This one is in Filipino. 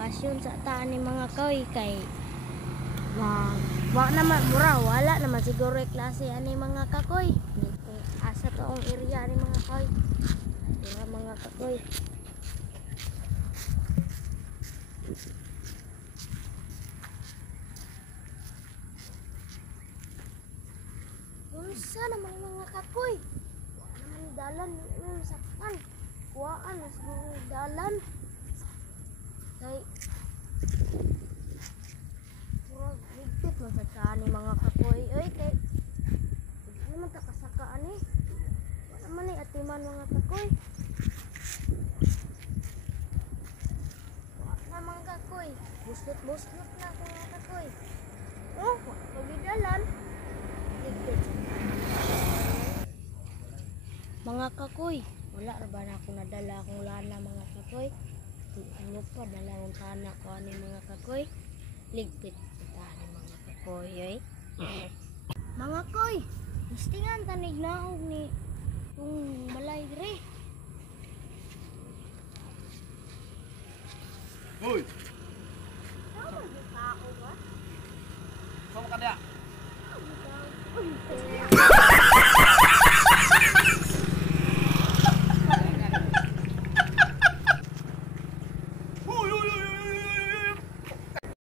bakasyon sa taan ni mga kahoy kay wa naman mura wala naman siguro yung klase ani mga kakoy. Dito asa toong area ni mga kahoy. Diba mga kakoy? Unsa naman mga kakoy? Wa naman dalan yung sakpan. Kuhaan na siguro dalan. Kay murag ligpit man sa taan ni mga kakoy. Oy kay di naman ta kasakaan eh. Wa naman ni atiman mga kakoy. Wa na mga kakoy. Buslot-buslot na ako mga kakoy. Oh, pagidalan. Ligpit. Mga kakoy, wala ra ba na ako nadala akong lana mga kakoy? Ano pa dala akong kana ko ani mga kakoy? Ligpit ta ni mga kakoy ay. Mga koy, istingan tanig naog ni kung balay dire. Hoy!